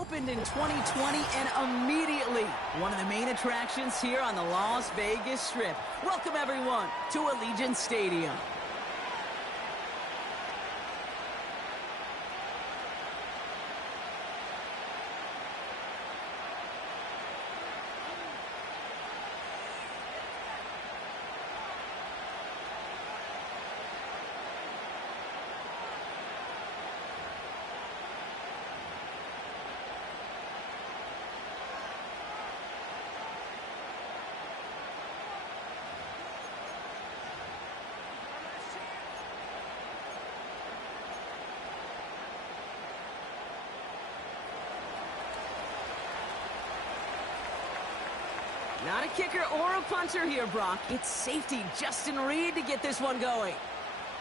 opened in 2020 and immediately one of the main attractions here on the Las Vegas Strip. Welcome, everyone, to Allegiant Stadium. Not a kicker or a punter here, Brock. It's safety Justin Reed to get this one going.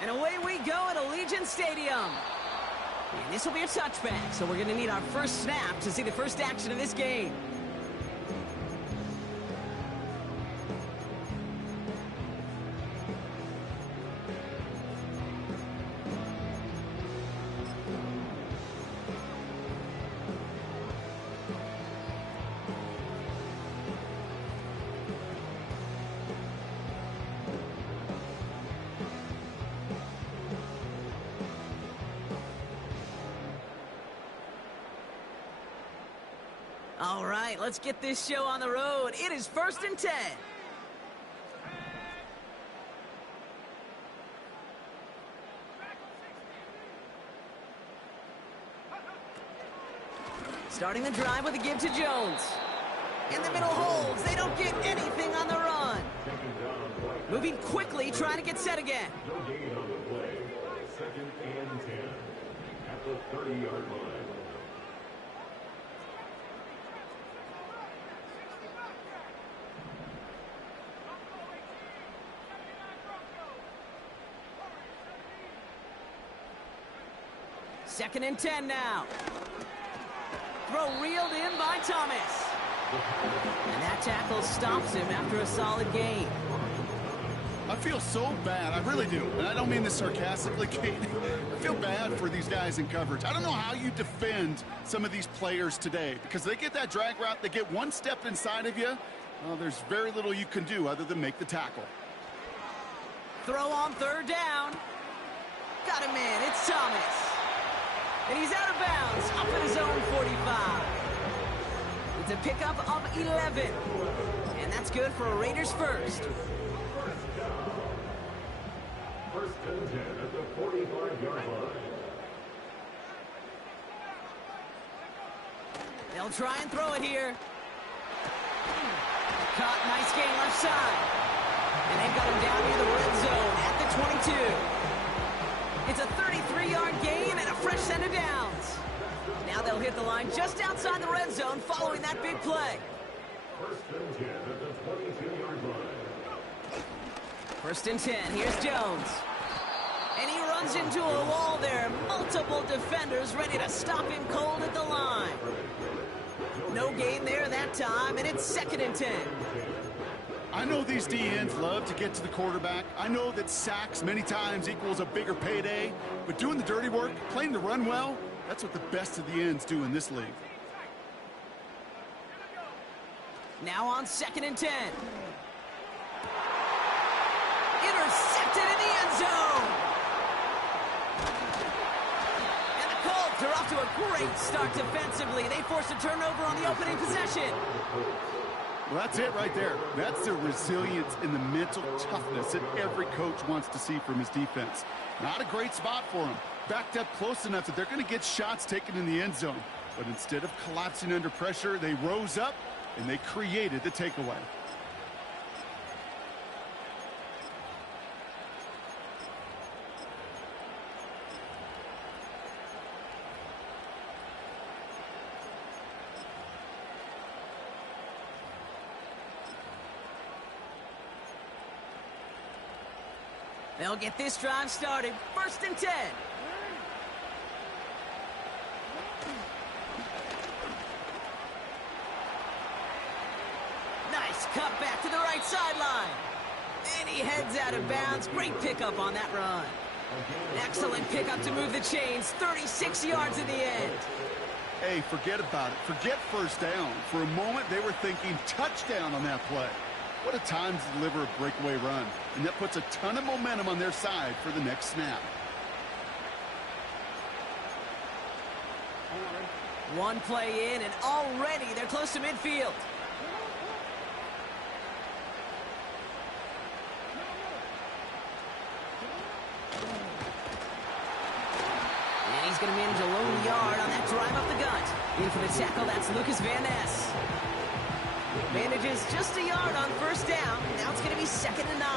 And away we go at Allegiant Stadium. And this will be a touchback, so we're going to need our first snap to see the first action of this game. All right, let's get this show on the road. It is 1st and 10. Starting the drive with a give to Jones. In the middle holds. They don't get anything on the run. Moving quickly, trying to get set again. No gain on the play. 2nd and 10 at the 30-yard line. Second and 10 now. Throw reeled in by Thomas. And that tackle stops him after a solid gain. I feel so bad. I really do. And I don't mean this sarcastically, Kate. I feel bad for these guys in coverage. I don't know how you defend some of these players today because they get that drag route, they get one step inside of you. Well, there's very little you can do other than make the tackle. Throw on 3rd down. Got him in. It's Thomas. And he's out of bounds, up at his own 45. It's a pickup of 11. And that's good for a Raiders first. 1st and 10 at the 45-yard line. They'll try and throw it here. Caught, nice gain left side. And they've got him down near the red zone at the 22. It's a 33-yard gain and a fresh set of downs. Now they'll hit the line just outside the red zone following that big play. 1st and 10 at the 22-yard line. 1st and 10, here's Jones. And he runs into a wall there. Multiple defenders ready to stop him cold at the line. No gain there that time, and it's 2nd and 10. I know these DNs love to get to the quarterback. I know that sacks many times equals a bigger payday, but doing the dirty work, playing the run well, that's what the best of the ends do in this league. Now on 2nd and 10. Intercepted in the end zone. And the Colts are off to a great start defensively. They forced a turnover on the opening possession. Well, that's it right there. That's the resilience and the mental toughness that every coach wants to see from his defense. Not a great spot for him. Backed up close enough that they're going to get shots taken in the end zone. But instead of collapsing under pressure, they rose up and they created the takeaway. They'll get this drive started. 1st and 10. Nice cut back to the right sideline. And he heads out of bounds. Great pickup on that run. Excellent pickup to move the chains. 36 yards in the end. Hey, forget about it. Forget first down. For a moment, they were thinking touchdown on that play. What a time to deliver a breakaway run. And that puts a ton of momentum on their side for the next snap. One play in, and already they're close to midfield. And he's going to manage a lone yard on that drive up the gut. In for the tackle, that's Lucas Van Ness. Manages just a yard on first down. Now it's going to be 2nd and 9.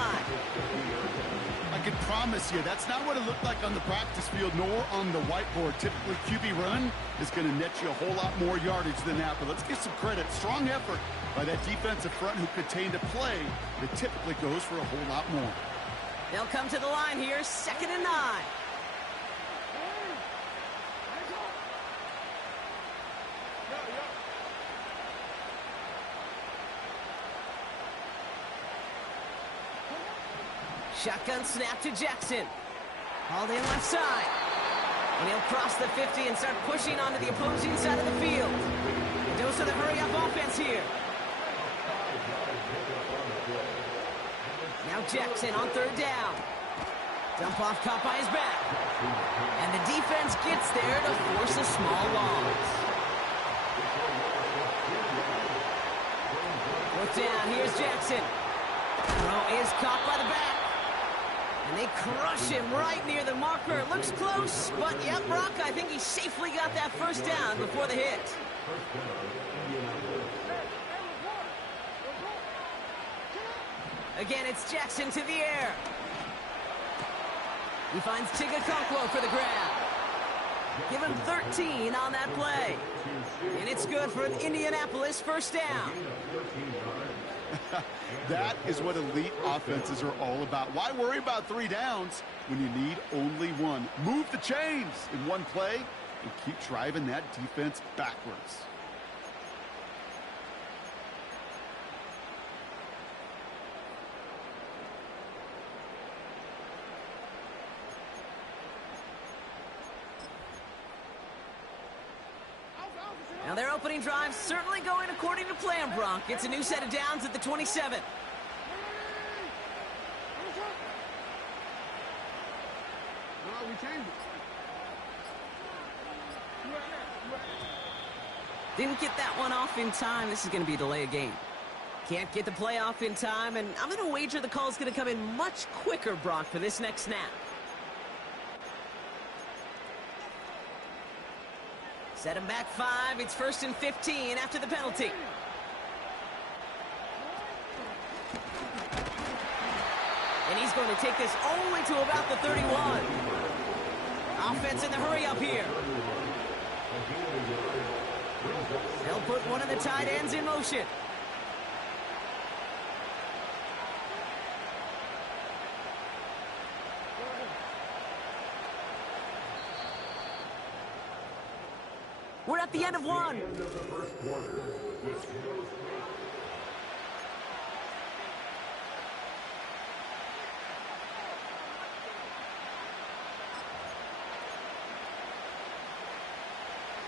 I can promise you that's not what it looked like on the practice field nor on the whiteboard. Typically, QB run is going to net you a whole lot more yardage than that. But let's give some credit. Strong effort by that defensive front who contained a play that typically goes for a whole lot more. They'll come to the line here, 2nd and 9. Shotgun snap to Jackson. Hauled in left side. And he'll cross the 50 and start pushing onto the opposing side of the field. A dose of the hurry-up offense here. Now Jackson on 3rd down. Dump off caught by his back. And the defense gets there to force a small loss. 4th down, here's Jackson. Throw is caught by the back. And they crush him right near the marker. It looks close, but yep, Brock, I think he safely got that first down before the hit. Again, it's Jackson to the air. He finds Tiga Konkwo for the grab. Give him 13 on that play. And it's good for an Indianapolis first down. That is what elite offenses are all about. Why worry about 3 downs when you need only 1? Move the chains in one play and keep driving that defense backwards. Now their opening drive certainly going according to plan, Bronk. It's a new set of downs at the 27. Didn't get that one off in time. This is going to be a delay of game. Can't get the play off in time, and I'm going to wager the call is going to come in much quicker, Brock, for this next snap. Set him back 5. It's 1st and 15 after the penalty. And he's going to take this only to about the 31. Offense in the hurry up here. They'll put one of the tight ends in motion. We're at the end of one.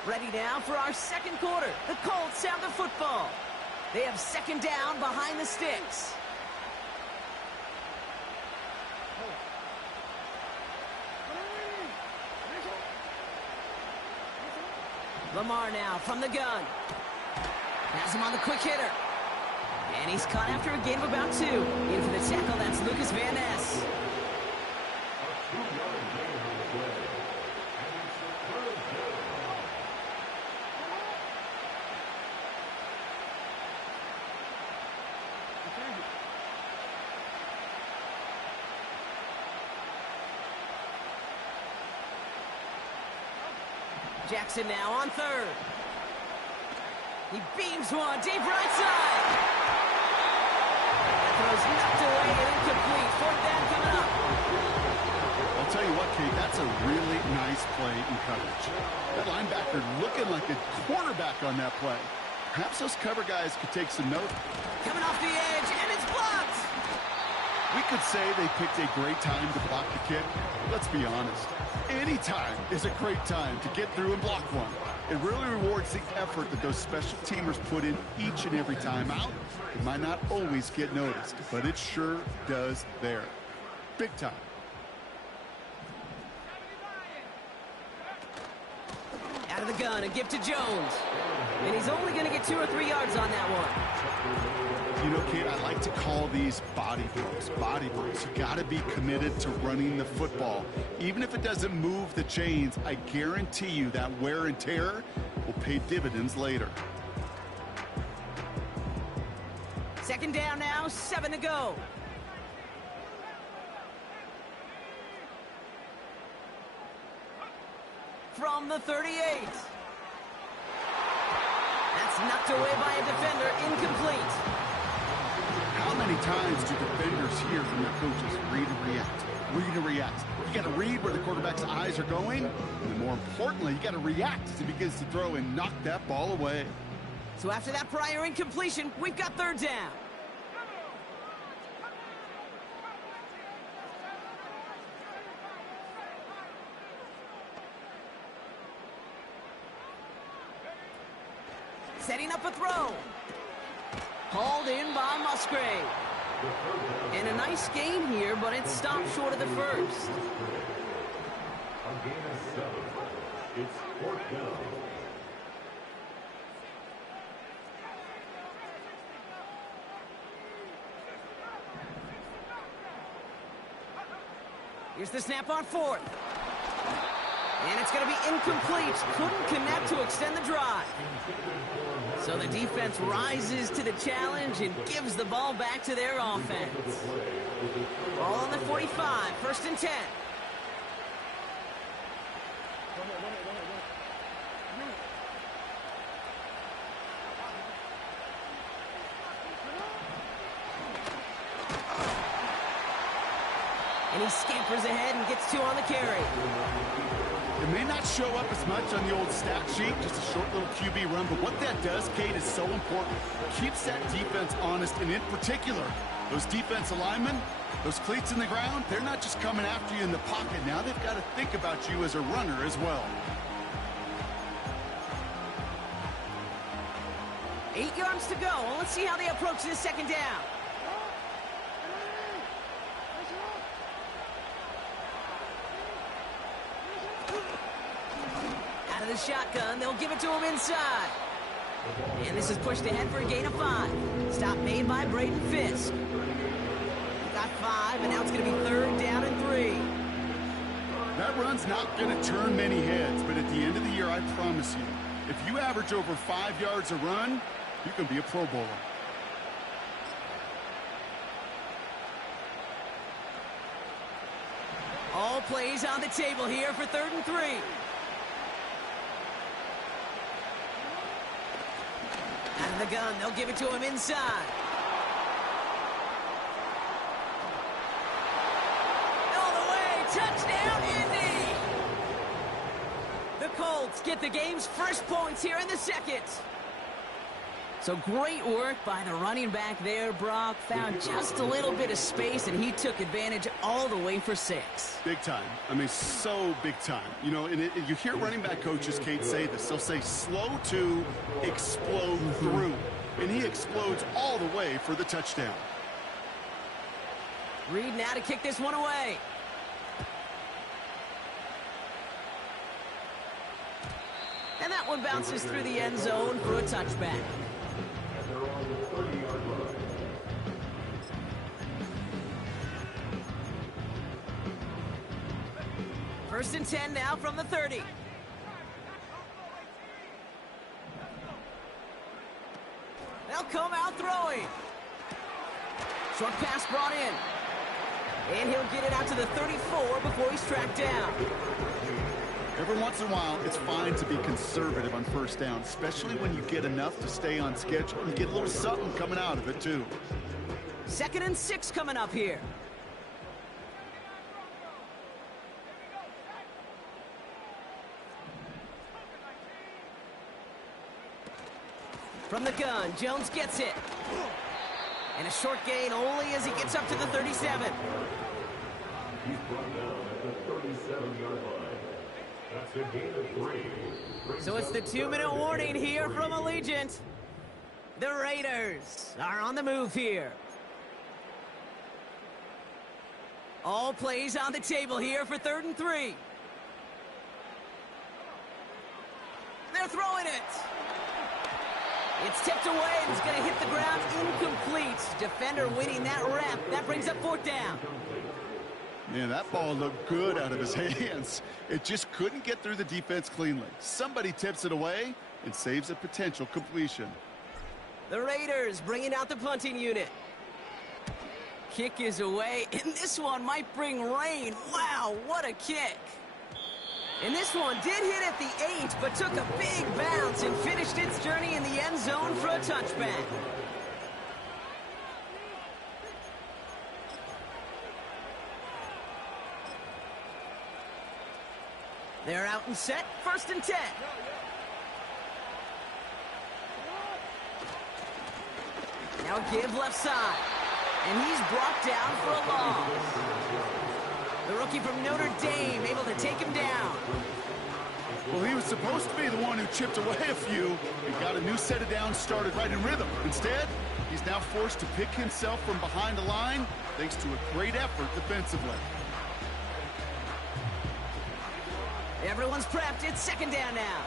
Ready now for our second quarter. The Colts have the football. They have 2nd down behind the sticks. Lamar now from the gun. Has him on the quick hitter. And he's caught after a gain of about 2. In for the tackle, that's Lucas Van Ness. Jackson now on 3rd. He beams one deep right side. That throw's knocked away and incomplete. 4th down coming up. I'll tell you what, Kate, that's a really nice play in coverage. That linebacker looking like a quarterback on that play. Perhaps those cover guys could take some note. Coming off the edge, and it's blocked. We could say they picked a great time to block the kick. Let's be honest. Any time is a great time to get through and block one. It really rewards the effort that those special teamers put in each and every time out. It might not always get noticed, but it sure does there. Big time. Out of the gun, a gift to Jones. And he's only going to get 2 or 3 yards on that one. You know, Kate, I like to call these body blows. Body blows. You got to be committed to running the football. Even if it doesn't move the chains, I guarantee you that wear and tear will pay dividends later. Second down now, 7 to go. From the 38. That's knocked away by a defender, incomplete. How many times do defenders hear from their coaches, read and react, read and react? You got to read where the quarterback's eyes are going, and more importantly, you got to react as he begins to throw and knock that ball away. So after that prior incompletion, we've got third down. Setting up a throw. Hauled in by Musgrave. And a nice gain here, but it's stopped short of the first. A gain of 7. It's 4th down. Here's the snap on 4th. And it's going to be incomplete. Couldn't connect to extend the drive. So the defense rises to the challenge and gives the ball back to their offense. Ball on the 45, 1st and 10. And he scampers ahead and gets 2 on the carry. It may not show up as much on the old stat sheet, just a short little QB run, but what that does, Kate, is so important. Keeps that defense honest, and in particular, those defensive linemen, those cleats in the ground, they're not just coming after you in the pocket. Now they've got to think about you as a runner as well. 8 yards to go. Let's see how they approach this second down. Out of the shotgun, they'll give it to him inside. And this is pushed ahead for a gain of 5. Stop made by Braden Fisk. Got 5, and now it's going to be 3rd down and 3. That run's not going to turn many heads, but at the end of the year, I promise you, if you average over 5 yards a run, you can be a Pro Bowler. All plays on the table here for 3rd and 3. Out of the gun, they'll give it to him inside. All the way, touchdown, Indy! The Colts get the game's first points here in the second. So great work by the running back there, Brock. Found just a little bit of space, and he took advantage all the way for 6. Big time. I mean, so big time. You know, and you hear running back coaches, Kate, say this. They'll say, slow to explode through. And he explodes all the way for the touchdown. Reed now to kick this one away. And that one bounces through the end zone for a touchback. And they're on the 30-yard line. First and 10 now from the 30. They'll come out throwing. Short pass brought in. And he'll get it out to the 34 before he's tracked down. Every once in a while, it's fine to be conservative on first down, especially when you get enough to stay on schedule. You get a little something coming out of it, too. 2nd and 6 coming up here. From the gun, Jones gets it. And a short gain only as he gets up to the 37. He's brought down at the 37-yard line. That's a gain of 3. So it's the 2-minute warning here from Allegiant. The Raiders are on the move here. All plays on the table here for 3rd and 3. They're throwing it. It's tipped away and it's going to hit the ground incomplete. Defender winning that rep. That brings up 4th down. Man, that ball looked good out of his hands. It just couldn't get through the defense cleanly. Somebody tips it away and saves a potential completion. The Raiders bringing out the punting unit. Kick is away, and this one might bring rain. Wow, what a kick. And this one did hit at the 8, but took a big bounce and finished its journey in the end zone for a touchback. They're out and set, 1st and 10. Now a give left side. And he's brought down for a loss. The rookie from Notre Dame able to take him down. Well, he was supposed to be the one who chipped away a few. He got a new set of downs started right in rhythm. Instead, he's now forced to pick himself from behind the line thanks to a great effort defensively. Everyone's prepped. It's 2nd down now.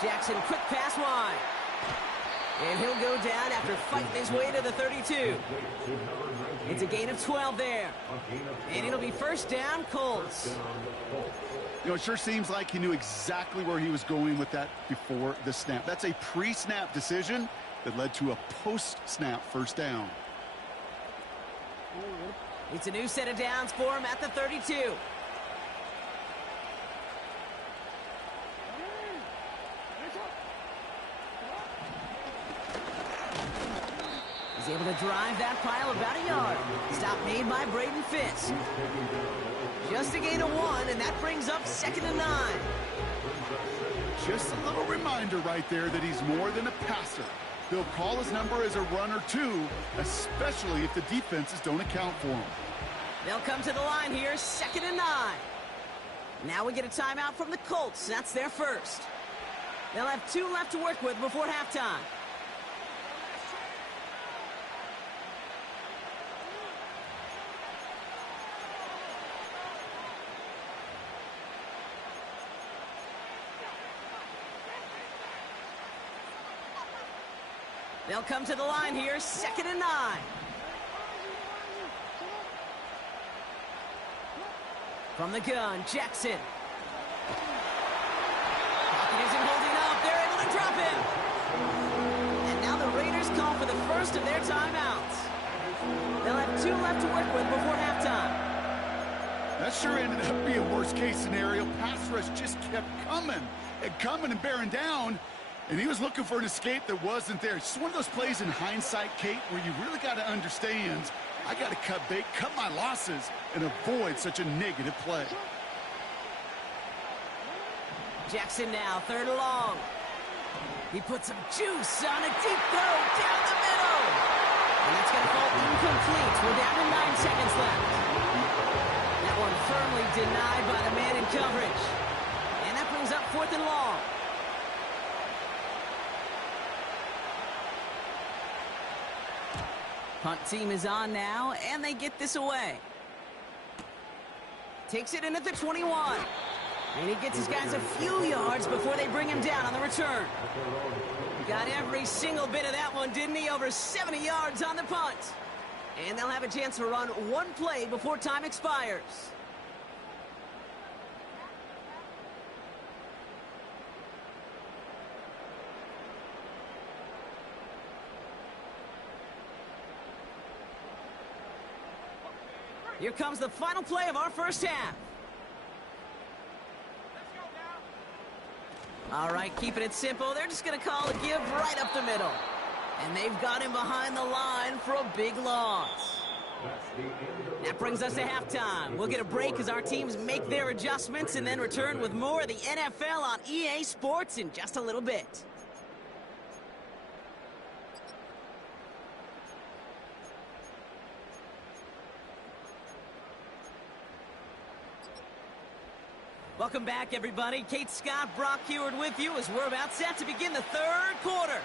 Jackson, quick pass wide. And he'll go down after fighting his way to the 32. It's a gain of 12 there. And it'll be 1st down, Colts. You know, it sure seems like he knew exactly where he was going with that before the snap. That's a pre-snap decision that led to a post-snap 1st down. It's a new set of downs for him at the 32. He's able to drive that pile about a yard. Stop made by Braden Fisk. Just a gain of 1, and that brings up 2nd and 9. Just a little reminder right there that he's more than a passer. They'll call his number as a runner, too, especially if the defenses don't account for him. They'll come to the line here, 2nd and 9. Now we get a timeout from the Colts. That's their first. They'll have 2 left to work with before halftime. They'll come to the line here, 2nd and 9. From the gun, Jackson. Pocket isn't holding up. They're able to drop him. And now the Raiders call for the first of their timeouts. They'll have 2 left to work with before halftime. That sure ended up being worst-case scenario. Pass rush just kept coming and bearing down. And he was looking for an escape that wasn't there. It's just one of those plays in hindsight, Kate, where you really got to understand, I got to cut bait, cut my losses, and avoid such a negative play. Jackson now, 3rd and long. He puts some juice on a deep throw down the middle. And that's going to fall incomplete. We're down to 9 seconds left. That one firmly denied by the man in coverage. And that brings up 4th and long. Punt team is on now, and they get this away. Takes it in at the 21. And he gets his guys a few yards before they bring him down on the return. Got every single bit of that one, didn't he? Over 70 yards on the punt. And they'll have a chance to run 1 play before time expires. Here comes the final play of our first half. All right, keeping it simple. They're just going to call a give right up the middle. And they've got him behind the line for a big loss. That brings us to halftime. We'll get a break as our teams make their adjustments and then return with more of the NFL on EA Sports in just a little bit. Welcome back, everybody. Kate Scott, Brock Heward with you as we're about set to begin the third quarter.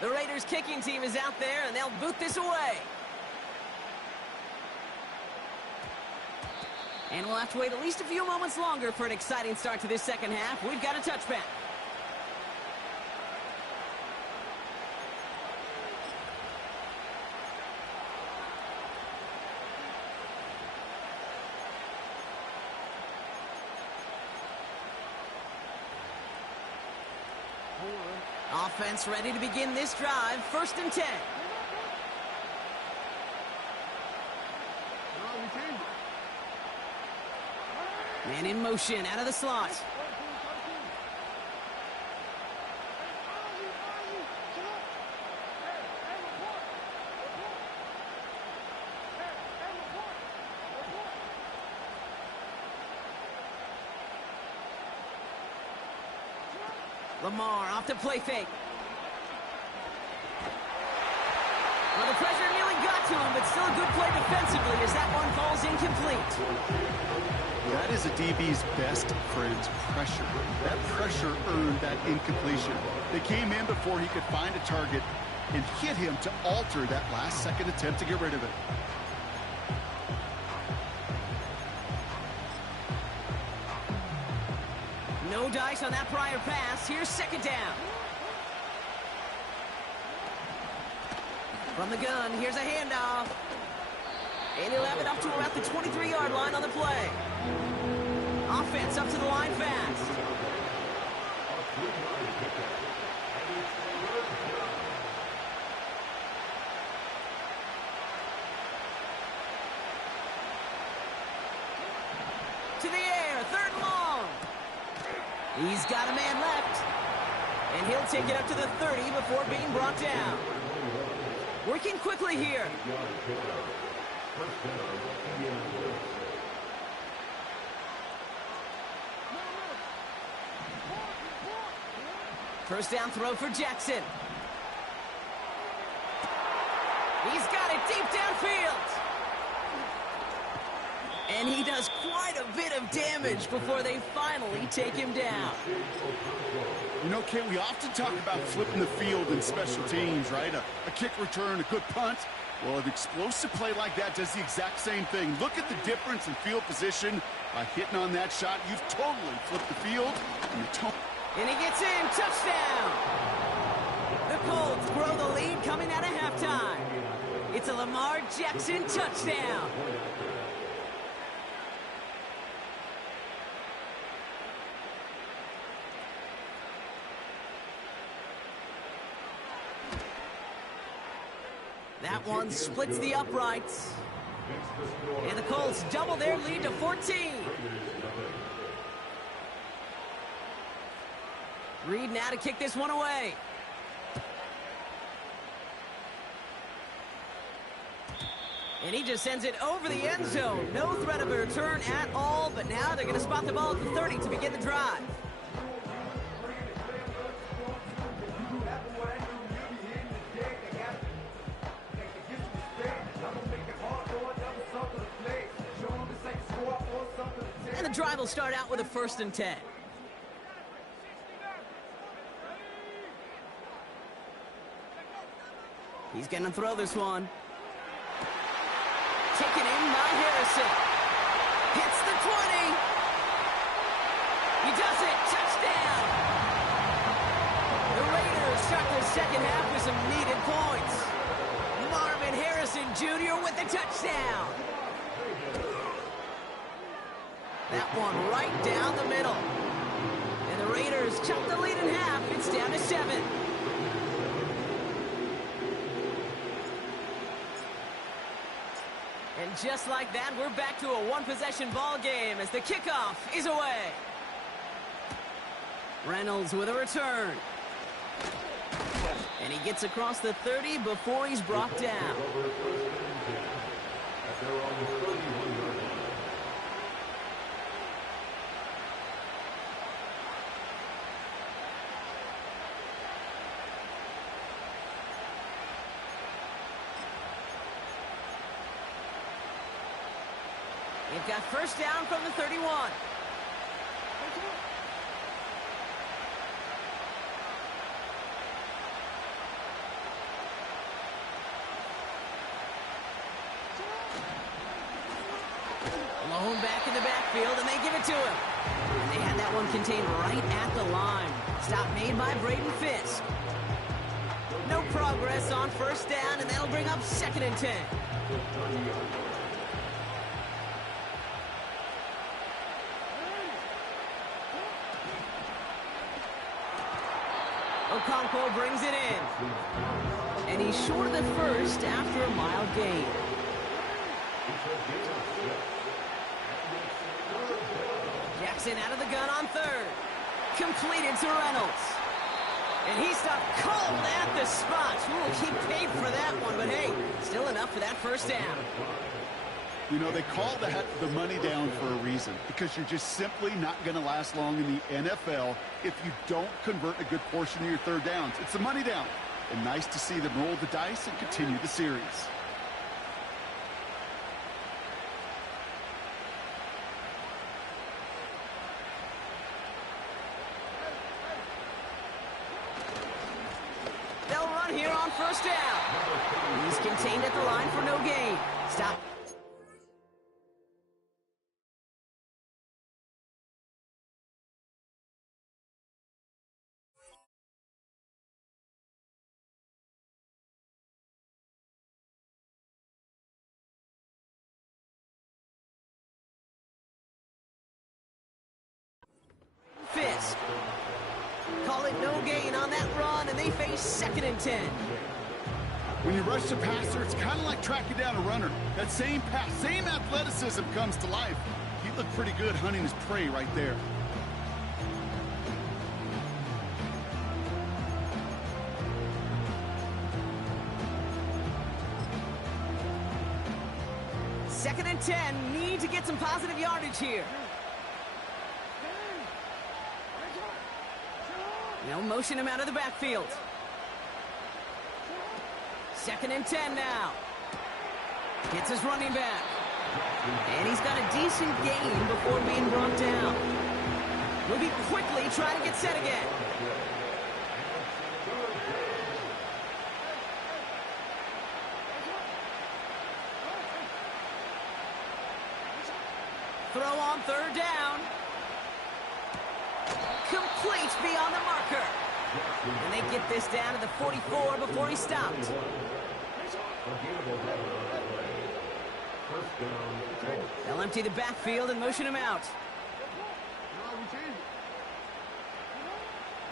The Raiders kicking team is out there, and they'll boot this away. And we'll have to wait at least a few moments longer for an exciting start to this second half. We've got a touchback. Offense ready to begin this drive. 1st and 10. Man in motion out of the slot. Lamar off to play fake. Well, the pressure nearly got to him, but still a good play defensively as that one falls incomplete. That is a DB's best friend, pressure. That pressure earned that incompletion. They came in before he could find a target and hit him to alter that last-second attempt to get rid of it. No dice on that prior pass. Here's 2nd down. From the gun, here's a handoff. And he'll have it up to about the 23-yard line on the play. Offense up to the line fast. To the air, 3rd and long. He's got a man left. And he'll take it up to the 30 before being brought down. Working quickly here. First down throw for Jackson. He's got it deep downfield. And he does quite a bit of damage before they finally take him down. You know, Kate, we often talk about flipping the field in special teams, right? A kick return, a good punt. Well, an explosive play like that does the exact same thing. Look at the difference in field position. By hitting on that shot, you've totally flipped the field. And he gets in. Touchdown! The Colts grow the lead coming out of halftime. It's a Lamar Jackson touchdown. That one splits the uprights. And the Colts double their lead to 14. Reed now to kick this one away. And he just sends it over the end zone. No threat of a return at all, but now they're going to spot the ball at the 30 to begin the drive. And the drive will start out with a 1st and 10. He's going to throw this one. Taken in by Harrison. Hits the 20. He does it. Touchdown. The Raiders start the second half with some needed points. Marvin Harrison Jr. with the touchdown. That one right down the middle. And the Raiders chop the lead in half. It's down to 7. And just like that, we're back to a one-possession ball game as the kickoff is away. Reynolds with a return. And he gets across the 30 before he's brought down. They've got first down from the 31. Blown back in the backfield, and they give it to him. And they had that one contained right at the line. Stop made by Braden Fisk. No progress on first down, and that'll bring up 2nd and 10. Okonkwo brings it in. And he's short of the first after a mild gain. Jackson out of the gun on 3rd. Completed to Reynolds. And he stopped cold at the spot. Ooh, he paid for that one, but hey, still enough for that first down. You know, they call the money down for a reason, because you're just simply not going to last long in the NFL if you don't convert a good portion of your 3rd downs. It's the money down. And nice to see them roll the dice and continue the series. They'll run here on first down. He's contained at the line for no gain. Stop. Fisk. Call it no gain on that run, and they face 2nd and 10. When you rush the passer, it's kind of like tracking down a runner. That same pass, same athleticism comes to life. He looked pretty good hunting his prey right there. Second and 10, need to get some positive yardage here. They'll motion him out of the backfield. 2nd and 10 now. Gets his running back. And he's got a decent gain before being brought down. He'll be quickly trying to get set again. Throw on 3rd down. Complete beyond the marker. And they get this down to the 44 before he stopped. They'll empty the backfield and motion him out.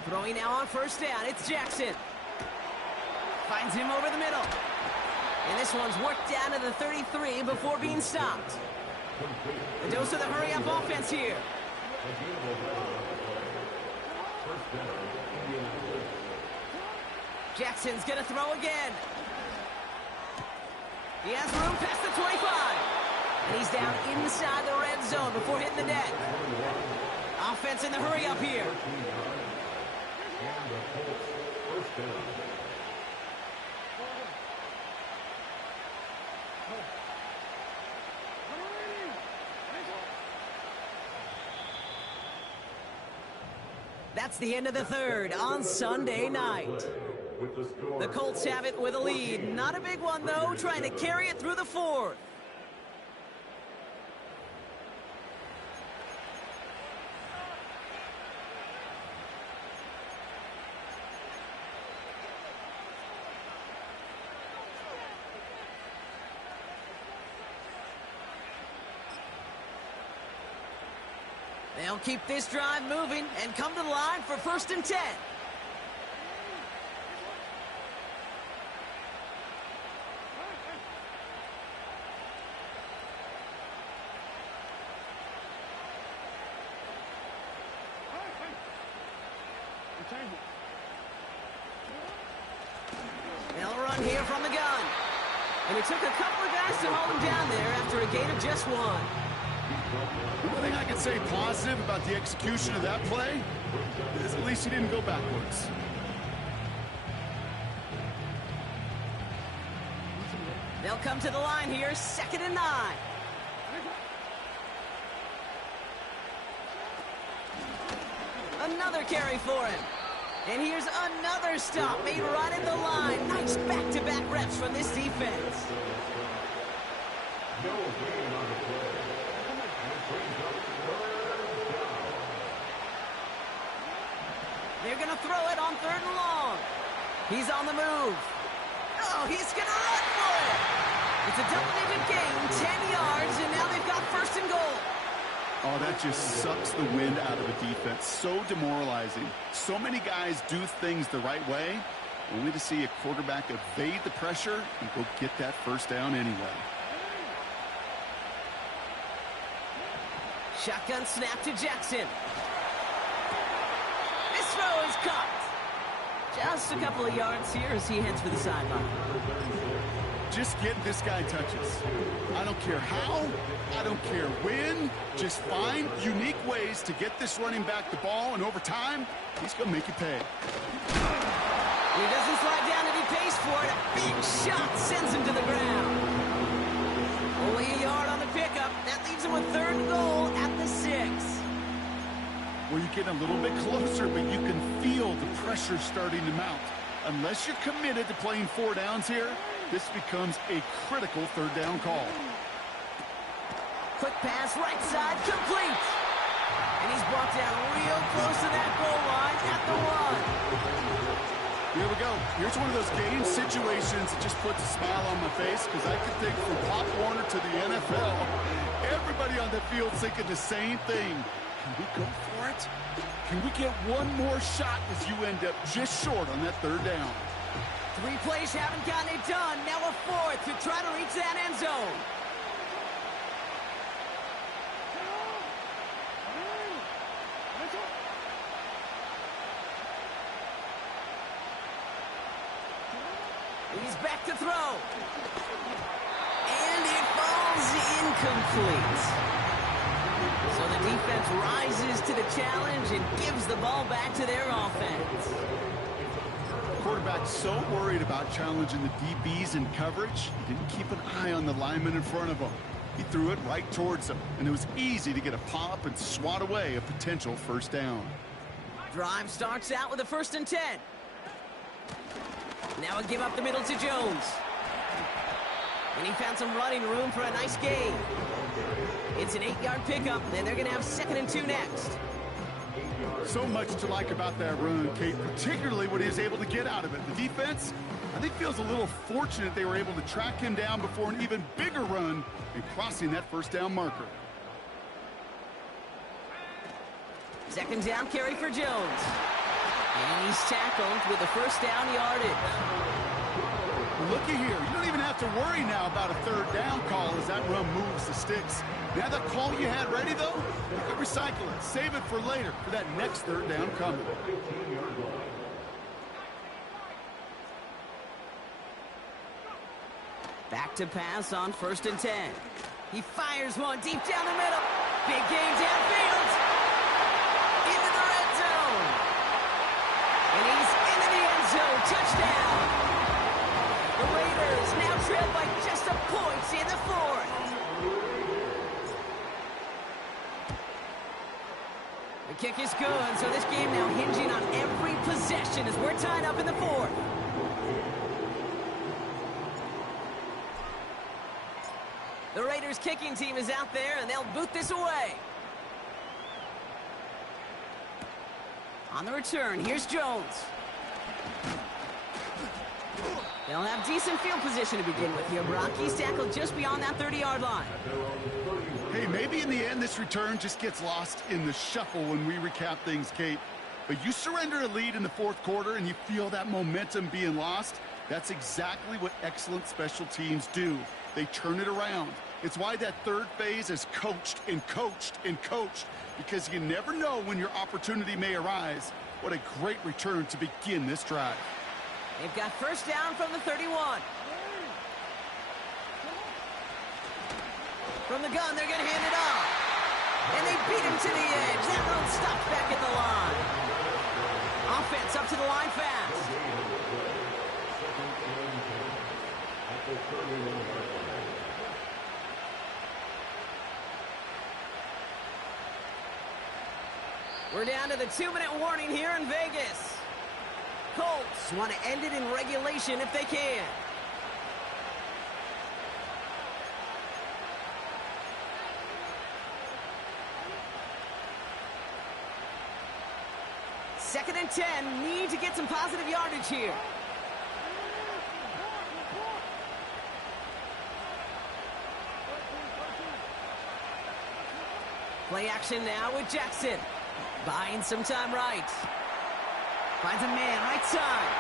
Throwing now on first down, it's Jackson. Finds him over the middle. And this one's worked down to the 33 before being stopped. A dose of the hurry-up offense here. Jackson's gonna throw again. He has room past the 25. And he's down inside the red zone before hitting the deck. Offense in the hurry-up here. That's the end of the 3rd on Sunday night. The Colts have it with a lead. Not a big one, though, trying to carry it through the 4th. They'll keep this drive moving and come to the line for 1st and 10. They'll run here from the gun. And it took a couple of guys to hold him down there after a gain of just 1. The one thing I can say positive about the execution of that play is at least he didn't go backwards. They'll come to the line here, 2nd and 9. another carry for him. And here's another stop made right at the line. Nice back-to-back reps from this defense. No gain on the play. And it brings up third down. They're going to throw it on 3rd and long. He's on the move. Oh, he's going to run for it. It's a double-digit gain, 10 yards, and now they've got 1st and goal. Oh, that just sucks the wind out of a defense. So demoralizing. So many guys do things the right way, only to see a quarterback evade the pressure and go get that 1st down anyway. Shotgun snap to Jackson. This throw is caught. Just a couple of yards here as he heads for the sideline. Just get this guy touches. I don't care how, I don't care when. Just find unique ways to get this running back the ball, and over time, he's going to make you pay. He doesn't slide down and he pays for it. A big shot sends him to the ground. Only a yard on the pickup. That leaves him with 3rd and goal at the 6. Well, you get a little bit closer, but you can feel the pressure starting to mount. Unless you're committed to playing 4 downs here, this becomes a critical 3rd down call. Quick pass, right side, complete. And he's brought down real close to that goal line at the 1. Here we go. Here's one of those game situations that just puts a smile on my face, because I can think from Pop Warner to the NFL, everybody on the field thinking the same thing. Can we go for it? Can we get one more shot as you end up just short on that 3rd down? 3 plays haven't gotten it done. Now a 4th to try to reach that end zone. He's back to throw. And it falls incomplete. So the defense rises to the challenge and gives the ball back to their offense. Quarterback's so worried about challenging the DBs in coverage, he didn't keep an eye on the lineman in front of him. He threw it right towards him, and it was easy to get a pop and swat away a potential 1st down. Drive starts out with a 1st and 10. Now a give up the middle to Jones. And he found some running room for a nice gain. It's an 8-yard pickup, and they're going to have 2nd and 2 next. So much to like about that run, Kate, particularly what he was able to get out of it. The defense, I think, feels a little fortunate they were able to track him down before an even bigger run and crossing that 1st down marker. 2nd down carry for Jones. And he's tackled with a 1st down yardage. Looky here, you don't even have to worry now about a 3rd down call as that run moves the sticks. Now that call you had ready, though, you can recycle it. Save it for later for that next 3rd down coming. Back to pass on 1st and 10. He fires one deep down the middle. Big gain downfield. Into the red zone. And he's into the end zone. Touchdown. The Raiders now trail by just a point in the 4th. The kick is good, so this game now hinging on every possession as we're tied up in the 4th. The Raiders kicking team is out there, and they'll boot this away. On the return, here's Jones. They'll have decent field position to begin with here, Brock. He's tackled just beyond that 30-yard line. Hey, maybe in the end this return just gets lost in the shuffle when we recap things, Kate. But you surrender a lead in the 4th quarter and you feel that momentum being lost. That's exactly what excellent special teams do. They turn it around. It's why that 3rd phase is coached and coached and coached, because you never know when your opportunity may arise. What a great return to begin this drive. They've got 1st down from the 31. From the gun, they're going to hand it off. And they beat him to the edge. That run stopped back at the line. Offense up to the line fast. We're down down to the 2-minute warning here in Vegas. Colts want to end it in regulation if they can. Second and 10, need to get some positive yardage here. Play action now with Jackson. Buying some time right. Finds a man right side.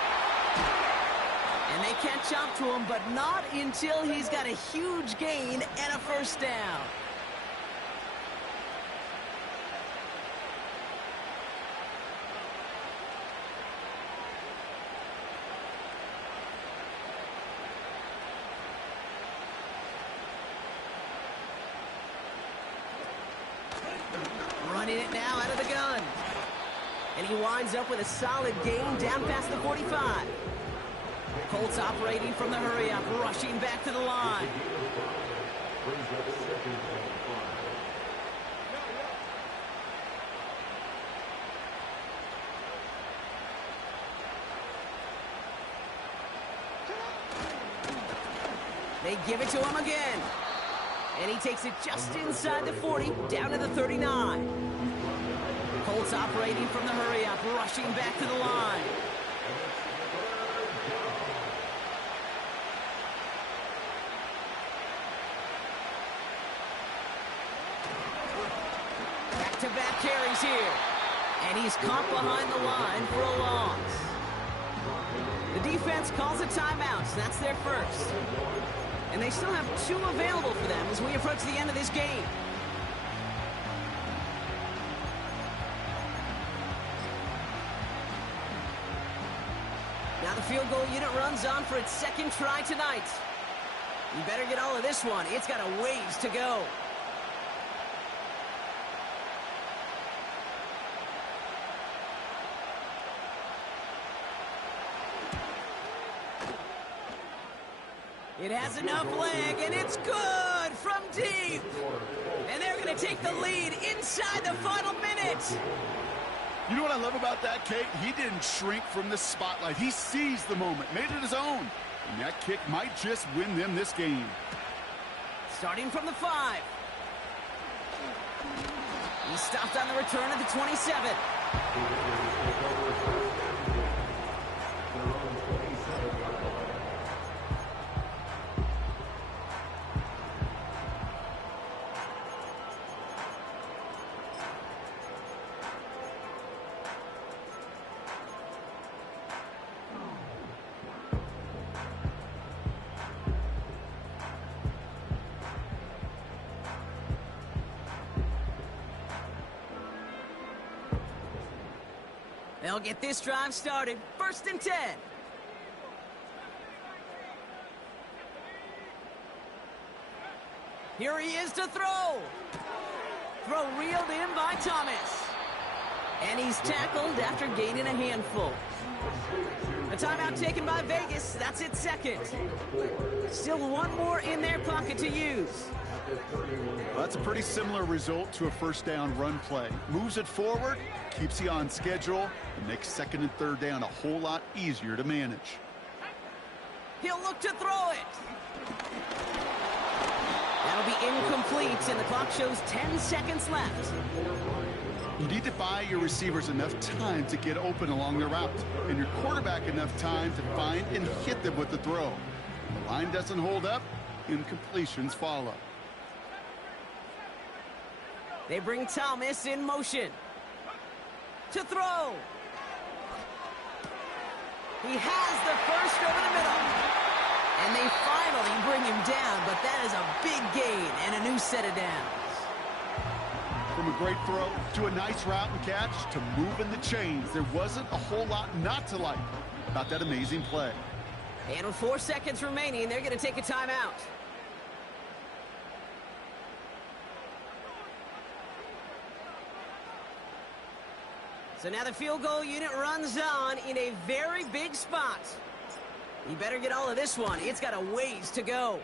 And they can't jump to him, but not until he's got a huge gain and a first down. Running it now out of the gun. And he winds up with a solid gain down past the 45. Colts operating from the hurry-up, rushing back to the line. They give it to him again. And he takes it just inside the 40, down to the 39. Colts operating from the hurry-up, rushing back to the line. Back-to-back carries here. And he's caught behind the line for a loss. The defense calls a timeout. That's their first. And they still have 2 available for them as we approach the end of this game. Now the field goal unit runs on for its second try tonight. You better get all of this one. It's got a ways to go. It has enough leg, and it's good from deep. And they're going to take the lead inside the final minute. You know what I love about that, Kate? He didn't shrink from the spotlight. He seized the moment, made it his own. And that kick might just win them this game. Starting from the 5. He stopped on the return at the 27. They'll get this drive started. First and 10. Here he is to throw. Throw reeled in by Thomas. And he's tackled after gaining a handful. A timeout taken by Vegas. That's its second. Still 1 more in their pocket to use. Well, that's a pretty similar result to a first down run play. Moves it forward, keeps you on schedule, and makes second and third down a whole lot easier to manage. He'll look to throw it. That'll be incomplete, and the clock shows 10 seconds left. You need to buy your receivers enough time to get open along the route, and your quarterback enough time to find and hit them with the throw. When the line doesn't hold up, incompletions follow. They bring Thomas in motion. To throw. He has the first over the middle. And they finally bring him down, but that is a big gain and a new set of downs. From a great throw to a nice route and catch to moving the chains, there wasn't a whole lot not to like about that amazing play. And with 4 seconds remaining, they're going to take a timeout. So now the field goal unit runs on in a very big spot. You better get all of this one. It's got a ways to go.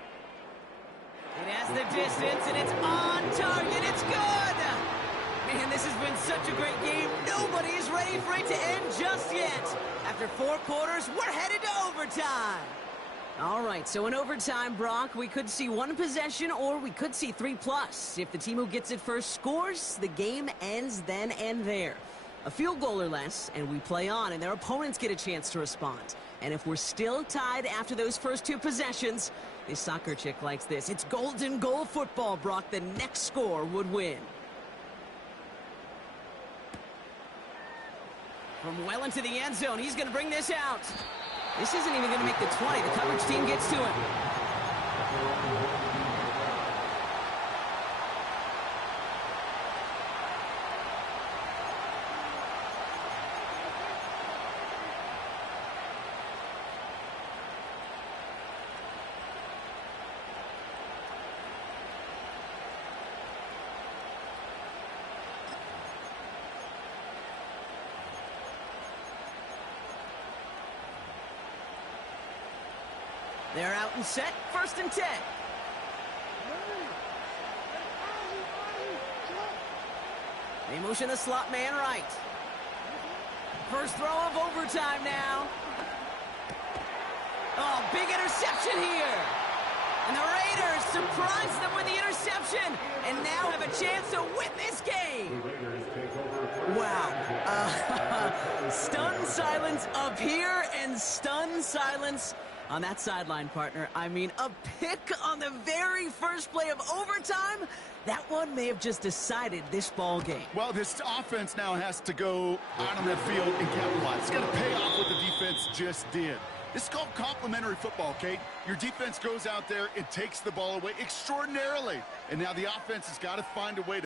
It has the distance, and it's on target. It's good. Man, this has been such a great game. Nobody is ready for it to end just yet. After 4 quarters, we're headed to overtime. All right, so in overtime, Brock, we could see 1 possession or we could see 3+. If the team who gets it first scores, the game ends then and there. A field goal or less, and we play on, and their opponents get a chance to respond. And if we're still tied after those first 2 possessions, this soccer chick likes this. It's golden goal football, Brock. The next score would win. From well into the end zone, he's going to bring this out. This isn't even going to make the 20. The coverage team gets to him. They're out and set, 1st and 10. They motion the slot man right. First throw of overtime now. Oh, big interception here. And the Raiders surprise them with the interception and now have a chance to win this game. Wow. Stunned silence up here and stunned silence on that sideline, partner. I mean, a pick on the very first play of overtime. That one may have just decided this ball game. Well, this offense now has to go out on that field and capitalize. It's got to pay off what the defense just did. This is called complementary football, Kate. Your defense goes out there and takes the ball away extraordinarily. And now the offense has got to find a way to